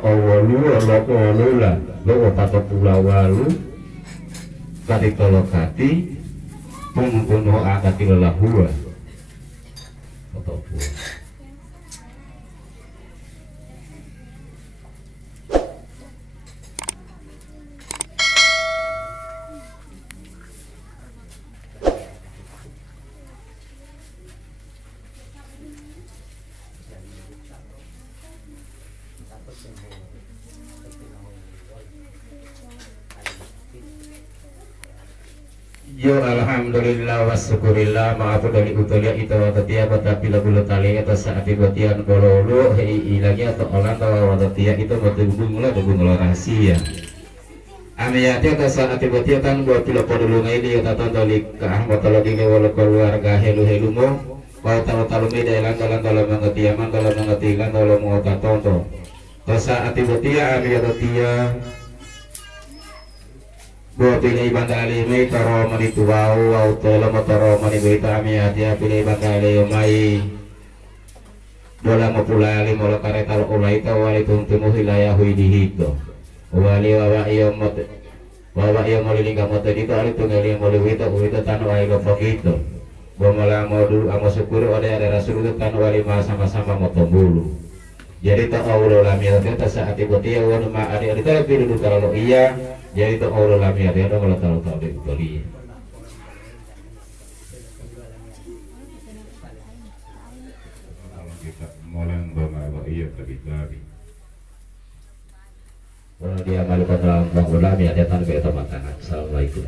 awalu loko lula loko pato pulawalu kati tolokati pungkuno akati lelahua pato pula. Yo alhamdulillah wa syukurillah maaf dari utulia itu tatia tapi lagu tali atau saat ibatian bololo hei lagi atau orang tawa tatia itu betul-betul lah rahasia. Amiyati atau saat ibatian kan buat pila podulu ini atau tali keahmatologi walau keluarga helu mo kau tahu media lan dalam mengerti aman dalam mengerti lan dalam mengerti tonton. Atau saat ibatian amiyati buat pilih bangkali mai taro mani tuau au tolo taro mani beta ami adia pilih bangkali mai bola mapulali mola kareta ulai ta wali tuntumu hilayah hidihito wali wawa iyo moli lingga moto dito ali tungali moli wito tanu ai lo pokito bomola modu amo syukur ode ada rasul tanu wali ma sama-sama moto bulu. Jadi tak Allah lamia itu saat ibu dia wan ma ada kita pilih dulu kalau iya jadi tak Allah lamia dia kalau tahu itu dia. Kalau kita mulai membawa iya tadi. Kalau dia malu pada orang lamia dia tanpa kita makan. Assalamualaikum.